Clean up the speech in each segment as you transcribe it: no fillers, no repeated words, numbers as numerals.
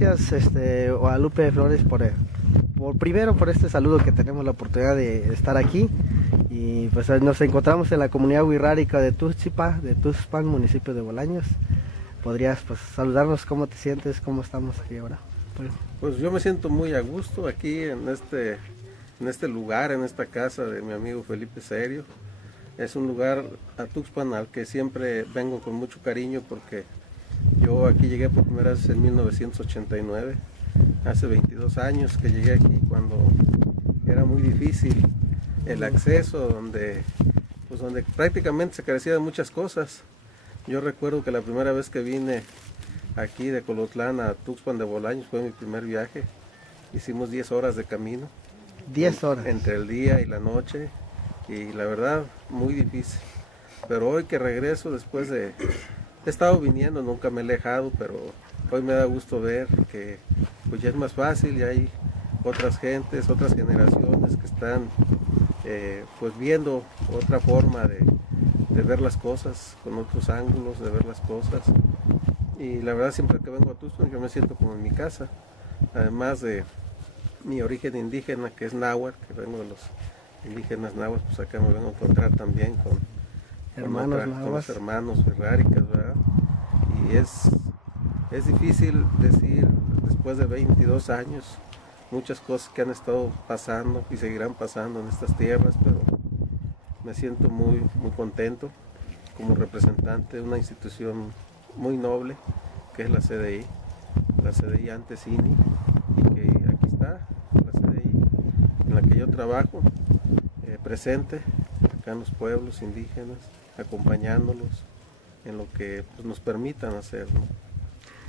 gracias, Guadalupe Flores, primero por este saludo que tenemos la oportunidad de estar aquí. Y pues nos encontramos en la comunidad wixárika de Tuxpan, municipio de Bolaños. ¿Podrías pues saludarnos? ¿Cómo te sientes? ¿Cómo estamos aquí ahora? Pues yo me siento muy a gusto aquí en este lugar, en esta casa de mi amigo Felipe Serio. Es un lugar a Tuxpan al que siempre vengo con mucho cariño porque yo aquí llegué por primera vez en 1989, hace 22 años que llegué aquí, cuando era muy difícil el acceso, donde prácticamente se carecía de muchas cosas. Yo recuerdo que la primera vez que vine aquí de Colotlán a Tuxpan de Bolaños fue mi primer viaje. Hicimos 10 horas de camino. 10 horas. Entre el día y la noche, y la verdad muy difícil. Pero hoy que regreso, he estado viniendo, nunca me he alejado, pero hoy me da gusto ver que pues ya es más fácil, ya hay otras gentes, otras generaciones que están pues viendo otra forma de ver las cosas, con otros ángulos de ver las cosas. Y la verdad, siempre que vengo a Tuxpan yo me siento como en mi casa, además de mi origen indígena, que es náhuatl, que vengo de los indígenas náhuatl, pues acá me vengo a encontrar también con los hermanos wixárikas, ¿verdad? Y es difícil decir, después de 22 años, muchas cosas que han estado pasando y seguirán pasando en estas tierras, pero me siento muy, muy contento como representante de una institución muy noble, que es la CDI antes INI, y que aquí está, la CDI en la que yo trabajo, presente acá en los pueblos indígenas, acompañándolos en lo que pues, nos permitan hacer, ¿no?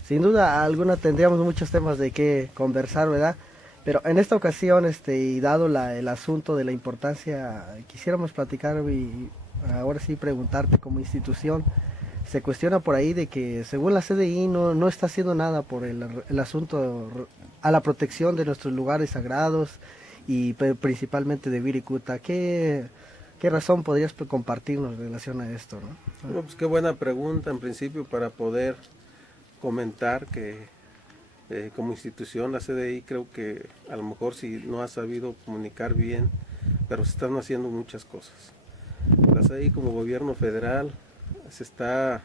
Sin duda alguna tendríamos muchos temas de qué conversar, ¿verdad? Pero en esta ocasión, y dado el asunto de la importancia, quisiéramos platicar y ahora sí preguntarte como institución. Se cuestiona por ahí de que según la CDI no está haciendo nada por el asunto a la protección de nuestros lugares sagrados y principalmente de Wirikuta. ¿Qué razón podrías compartirnos en relación a esto, ¿no? Bueno, pues qué buena pregunta en principio para poder comentar que como institución la CDI creo que a lo mejor sí no ha sabido comunicar bien, pero se están haciendo muchas cosas. La CDI como gobierno federal se está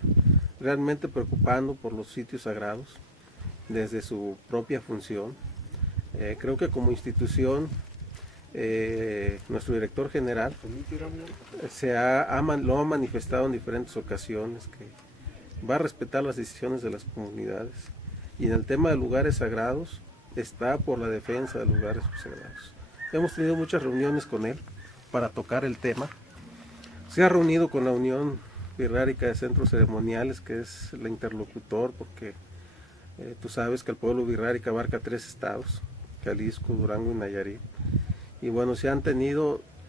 realmente preocupando por los sitios sagrados desde su propia función. Creo que como institución nuestro director general lo ha manifestado en diferentes ocasiones que va a respetar las decisiones de las comunidades, y en el tema de lugares sagrados está por la defensa de lugares sagrados. Hemos tenido muchas reuniones con él para tocar el tema. Se ha reunido con la Unión Wixárika de Centros Ceremoniales, que es el interlocutor, porque tú sabes que el pueblo wixárika abarca 3 estados, Jalisco, Durango y Nayarit. Y bueno,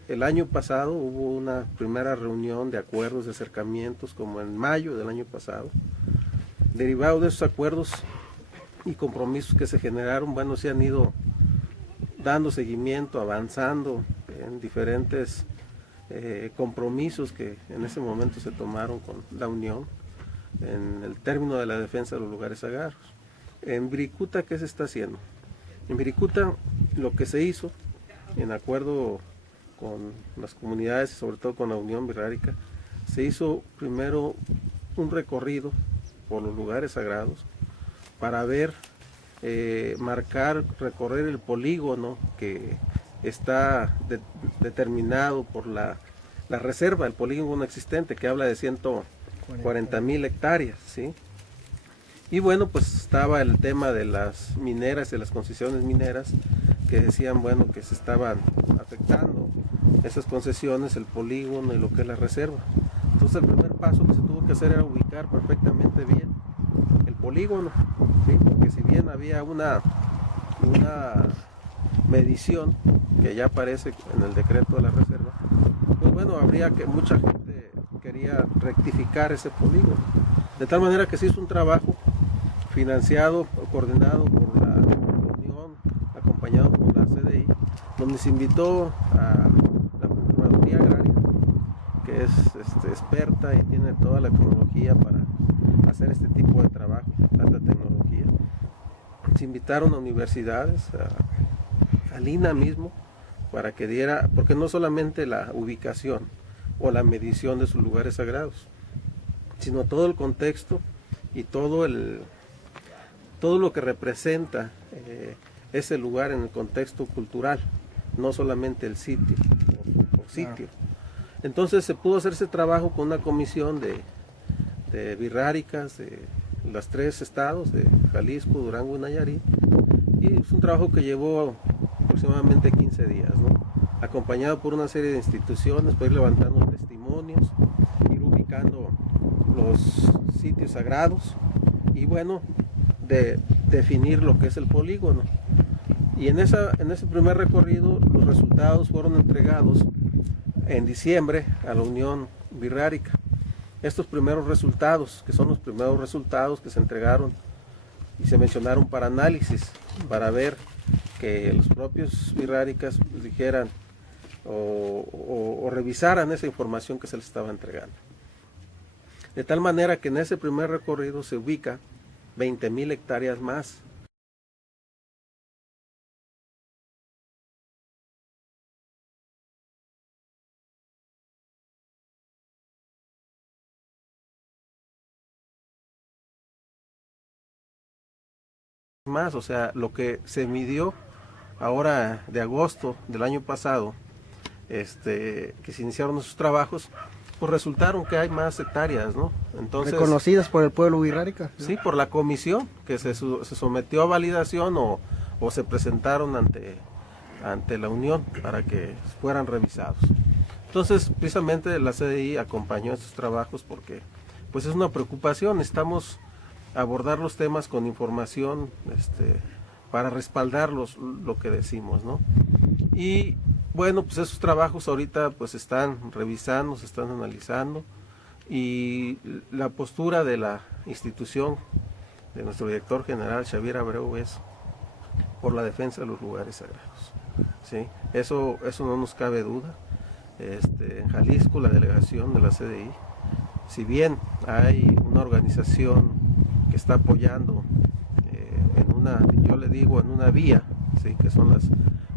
el año pasado hubo una primera reunión de acuerdos de acercamientos, como en mayo del año pasado. Derivado de esos acuerdos y compromisos que se generaron, bueno, se han ido dando seguimiento, avanzando en diferentes compromisos que en ese momento se tomaron con la Unión en el término de la defensa de los lugares sagrados. En Wirikuta, ¿qué se está haciendo? En Wirikuta lo que se hizo, en acuerdo con las comunidades, sobre todo con la Unión Wixárika, se hizo primero un recorrido por los lugares sagrados para recorrer el polígono que está determinado por la reserva, el polígono existente, que habla de 140,000 hectáreas, ¿sí? Y bueno, pues estaba el tema de las mineras, de las concesiones mineras, que decían, bueno, que se estaban afectando esas concesiones, el polígono y lo que es la reserva. Entonces el primer paso que se tuvo que hacer era ubicar perfectamente bien el polígono, ¿sí? Porque si bien había una medición que ya aparece en el decreto de la reserva, pues bueno, mucha gente quería rectificar ese polígono, de tal manera que se hizo un trabajo financiado, coordinado por la Unión, acompañado por la CDI, donde se invitó a la Procuraduría Agraria, que es experta y tiene toda la tecnología para hacer este tipo de trabajo, alta tecnología. se invitaron a universidades, a Lina mismo, para que diera, porque no solamente la ubicación o la medición de sus lugares sagrados, sino todo el contexto y todo lo que representa ese lugar en el contexto cultural, no solamente el sitio o sitio. Entonces se pudo hacer ese trabajo con una comisión de birráricas de los 3 estados, de Jalisco, Durango y Nayarit, y es un trabajo que llevó aproximadamente 15 días, ¿no? Acompañado por una serie de instituciones para ir levantando testimonios, ir ubicando los sitios sagrados y bueno, de definir lo que es el polígono. Y en ese primer recorrido los resultados fueron entregados en diciembre a la Unión Birrárica. Estos primeros resultados, que son los primeros resultados que se entregaron y se mencionaron para análisis, para ver que los propios birráricas dijeran o revisaran esa información que se les estaba entregando. De tal manera que en ese primer recorrido se ubica 20,000 hectáreas más. O sea, lo que se midió ahora de agosto del año pasado, que se iniciaron esos trabajos, pues resultaron que hay más hectáreas, ¿no? Entonces, reconocidas por el pueblo birrárica, ¿no? Sí, por la comisión que se sometió a validación o se presentaron ante la Unión para que fueran revisados. Entonces, precisamente la CDI acompañó estos trabajos porque pues es una preocupación, estamos abordar los temas con información para respaldar lo que decimos, ¿no? Y bueno, pues esos trabajos ahorita pues se están revisando, se están analizando y la postura de la institución de nuestro director general Xavier Abreu es por la defensa de los lugares sagrados, ¿sí? Eso no nos cabe duda. En Jalisco la delegación de la CDI, si bien hay una organización que está apoyando yo le digo en una vía, ¿sí? Que son las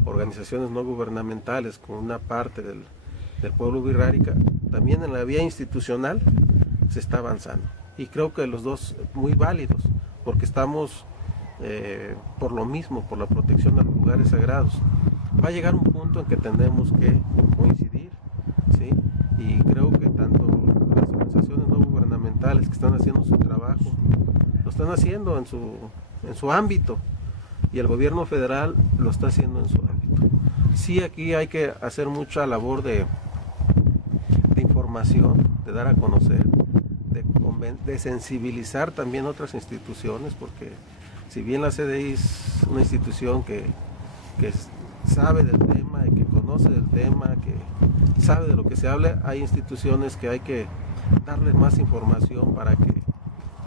organizaciones no gubernamentales con una parte del pueblo birrárica, también en la vía institucional se está avanzando y creo que los dos muy válidos porque estamos por lo mismo, por la protección de los lugares sagrados. Va a llegar un punto en que tendremos que coincidir, ¿sí? Y creo que tanto las organizaciones no gubernamentales que están haciendo su trabajo lo están haciendo en su ámbito y el gobierno federal lo está haciendo en su ámbito. Sí, aquí hay que hacer mucha labor de información, de dar a conocer, de sensibilizar también otras instituciones, porque si bien la CDI es una institución que sabe del tema y que conoce del tema, que sabe de lo que se habla, hay instituciones que hay que darles más información para que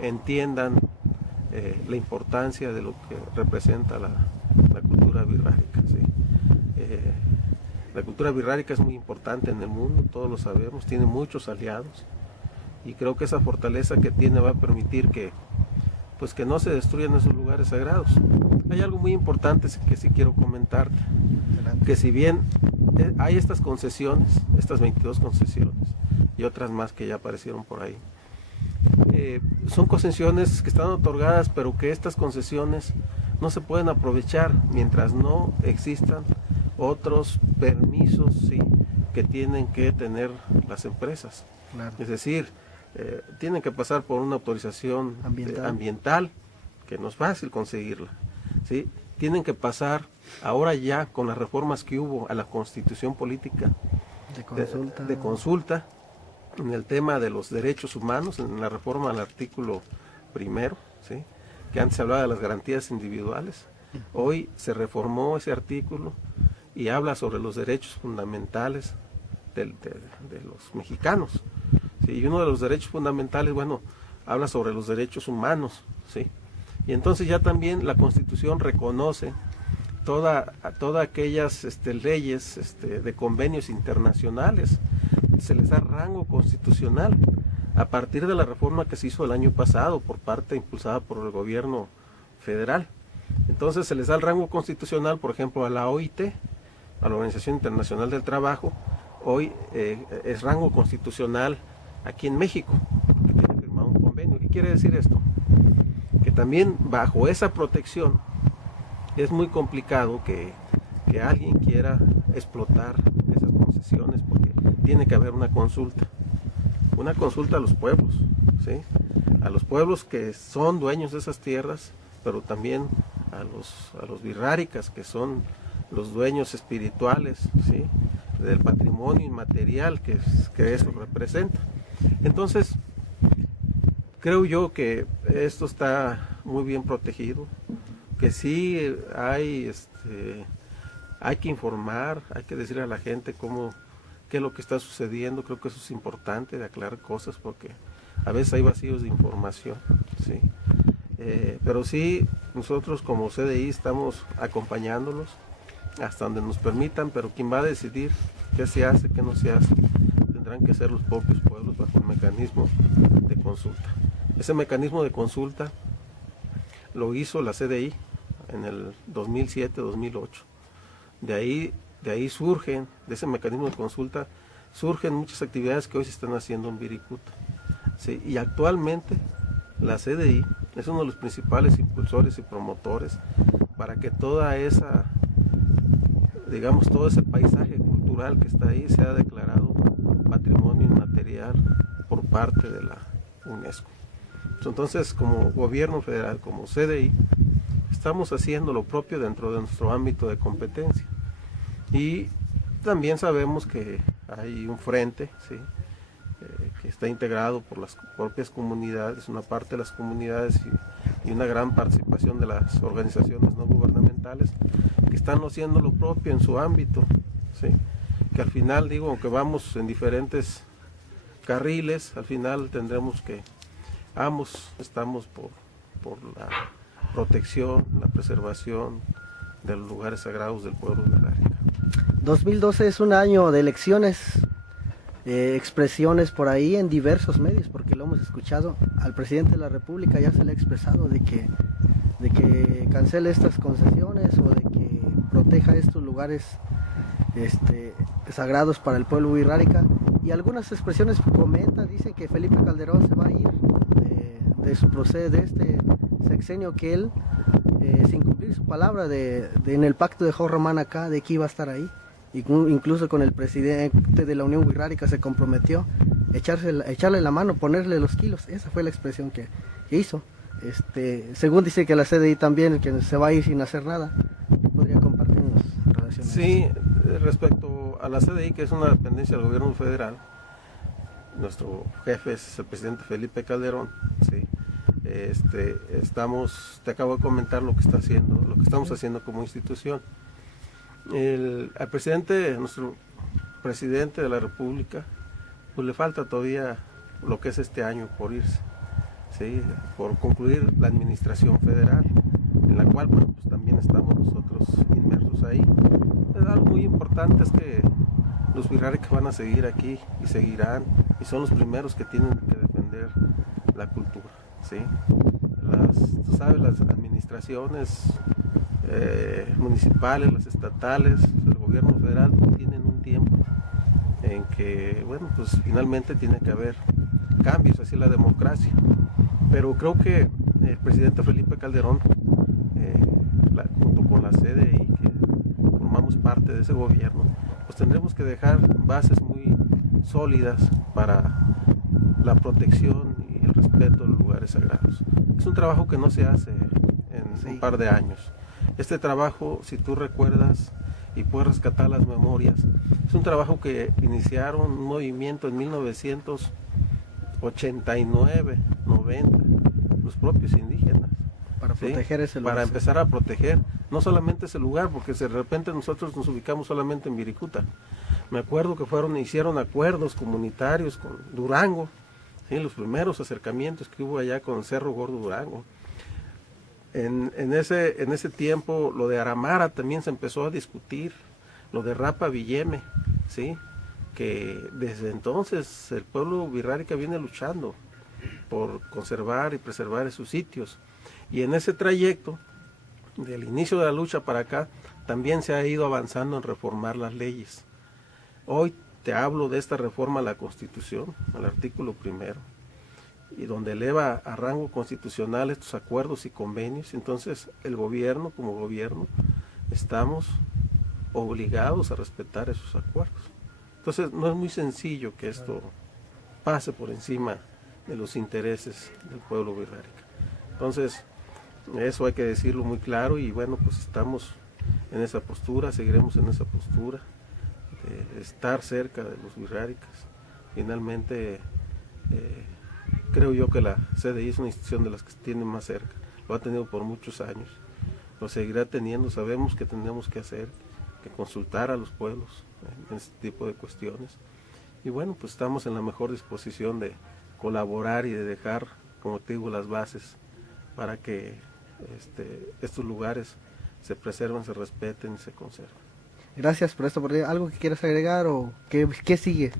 entiendan la importancia de lo que representa la cultura birrárica, ¿sí? La cultura birrárica es muy importante en el mundo, todos lo sabemos, tiene muchos aliados y creo que esa fortaleza que tiene va a permitir que no se destruyan esos lugares sagrados. Hay algo muy importante que sí quiero comentarte, que si bien hay estas concesiones, estas 22 concesiones y otras más que ya aparecieron por ahí, son concesiones que están otorgadas, pero que estas concesiones no se pueden aprovechar mientras no existan otros permisos, ¿sí?, que tienen que tener las empresas. Claro. Es decir, tienen que pasar por una autorización ambiental, que no es fácil conseguirla, ¿sí? Tienen que pasar ahora ya con las reformas que hubo a la Constitución Política de consulta en el tema de los derechos humanos, en la reforma al artículo 1, ¿sí?, que antes se hablaba de las garantías individuales. Hoy se reformó ese artículo y habla sobre los derechos fundamentales de los mexicanos, ¿sí? Y uno de los derechos fundamentales, bueno, habla sobre los derechos humanos, ¿sí? Y entonces ya también la Constitución reconoce todas aquellas leyes de convenios internacionales, se les da rango constitucional a partir de la reforma que se hizo el año pasado impulsada por el gobierno federal. Entonces se les da el rango constitucional, por ejemplo, a la OIT, a la Organización Internacional del Trabajo, hoy es rango constitucional aquí en México, que tiene firmado un convenio. ¿Qué quiere decir esto? Que también bajo esa protección es muy complicado que alguien quiera explotar esas concesiones, porque tiene que haber una consulta a los pueblos, ¿sí? A los pueblos que son dueños de esas tierras, pero también a los birráricas, que son los dueños espirituales, ¿sí?, del patrimonio inmaterial que eso representa. Entonces, creo yo que esto está muy bien protegido, que sí hay que informar, hay que decirle a la gente qué es lo que está sucediendo. Creo que eso es importante, de aclarar cosas, porque a veces hay vacíos de información, ¿sí? Pero sí, nosotros como CDI estamos acompañándolos hasta donde nos permitan, pero quien va a decidir qué se hace, qué no se hace, tendrán que ser los propios pueblos bajo el mecanismo de consulta. Ese mecanismo de consulta lo hizo la CDI en el 2007-2008. De ahí surgen, de ese mecanismo de consulta, surgen muchas actividades que hoy se están haciendo en Viricuta. Sí, y actualmente la CDI es uno de los principales impulsores y promotores para que toda esa, digamos, todo ese paisaje cultural que está ahí sea declarado patrimonio inmaterial por parte de la UNESCO. Entonces, como gobierno federal, como CDI, estamos haciendo lo propio dentro de nuestro ámbito de competencia. Y también sabemos que hay un frente, ¿sí?, que está integrado por las propias comunidades, una parte de las comunidades y una gran participación de las organizaciones no gubernamentales que están haciendo lo propio en su ámbito, ¿sí?, que al final, digo, aunque vamos en diferentes carriles, al final tendremos que ambos estamos por la protección, la preservación de los lugares sagrados del pueblo de Birrárica. 2012 es un año de elecciones, expresiones por ahí en diversos medios, porque lo hemos escuchado. Al presidente de la República ya se le ha expresado de que cancele estas concesiones o de que proteja estos lugares sagrados para el pueblo birrárica, y algunas expresiones comentan, dicen que Felipe Calderón se va a ir de su proceso, de este sexenio, que él sin cumplir su palabra en el pacto de Jorromán acá, de que iba a estar ahí, incluso con el presidente de la Unión Birrárica se comprometió echarle la mano, ponerle los kilos. Esa fue la expresión que hizo. Según dice que la CDI también, que se va a ir sin hacer nada. ¿Podría compartirnos en relación a Sí, eso? respecto a la CDI, que es una dependencia del gobierno federal, nuestro jefe es el presidente Felipe Calderón, ¿sí? Te acabo de comentar lo que estamos haciendo como institución. Al presidente, nuestro presidente de la República, pues le falta todavía lo que es este año por irse, ¿sí?, por concluir la administración federal, en la cual, bueno, pues también estamos nosotros inmersos ahí. Algo muy importante es que los birráricas van a seguir aquí y seguirán, y son los primeros que tienen que defender la cultura, ¿sí? Tú sabes, las administraciones municipales, las estatales, el gobierno federal, pues, tienen un tiempo en que, bueno, pues finalmente tiene que haber cambios, así la democracia. Pero creo que el presidente Felipe Calderón, junto con la CDI, que formamos parte de ese gobierno, pues tendremos que dejar bases muy sólidas para la protección y el respeto de los lugares sagrados. Es un trabajo que no se hace en un par de años. Este trabajo, si tú recuerdas y puedes rescatar las memorias, es un trabajo que iniciaron un movimiento en 1989, 90, los propios indígenas. Para proteger ese lugar. Para empezar a proteger, no solamente ese lugar, porque de repente nosotros nos ubicamos solamente en Viricuta. Me acuerdo que hicieron acuerdos comunitarios con Durango, ¿sí?, los primeros acercamientos que hubo allá con Cerro Gordo Durango. En ese tiempo lo de Aramara también se empezó a discutir, lo de Rapa Villeme, ¿sí?, que desde entonces el pueblo birrárica viene luchando por conservar y preservar esos sitios. Y en ese trayecto del inicio de la lucha para acá, también se ha ido avanzando en reformar las leyes. Hoy te hablo de esta reforma a la Constitución, al artículo 1, y donde eleva a rango constitucional estos acuerdos y convenios. Entonces el gobierno, como gobierno, estamos obligados a respetar esos acuerdos. Entonces no es muy sencillo que esto pase por encima de los intereses del pueblo wixárika. Entonces eso hay que decirlo muy claro, y bueno, pues estamos en esa postura, seguiremos en esa postura de estar cerca de los wixárikas. Finalmente creo yo que la CDI es una institución de las que se tiene más cerca, lo ha tenido por muchos años, lo seguirá teniendo. Sabemos que tenemos que hacer, que consultar a los pueblos en este tipo de cuestiones, y bueno, pues estamos en la mejor disposición de colaborar y de dejar, como te digo, las bases para que estos lugares se preserven, se respeten y se conserven. Gracias por esto. ¿Algo que quieras agregar o qué sigue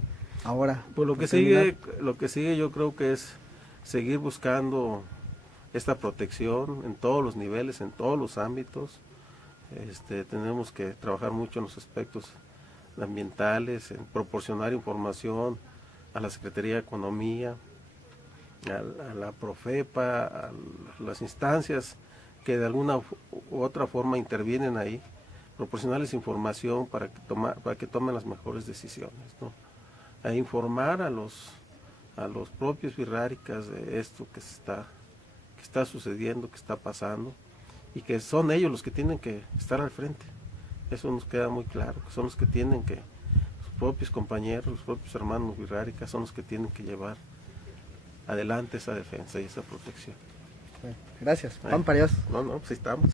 ahora? Pues lo que sigue yo creo que es seguir buscando esta protección en todos los niveles, en todos los ámbitos. Tenemos que trabajar mucho en los aspectos ambientales, en proporcionar información a la Secretaría de Economía, a la Profepa, a las instancias que de alguna u otra forma intervienen ahí, proporcionarles información para que tomen las mejores decisiones, ¿no? A informar a los propios wixárikas de esto que está sucediendo, que está pasando, y que son ellos los que tienen que estar al frente. Eso nos queda muy claro, que son los que tienen que, los propios compañeros, los propios hermanos wixárikas son los que tienen que llevar adelante esa defensa y esa protección. Bueno, gracias. Pan para Dios. No, pues ahí estamos.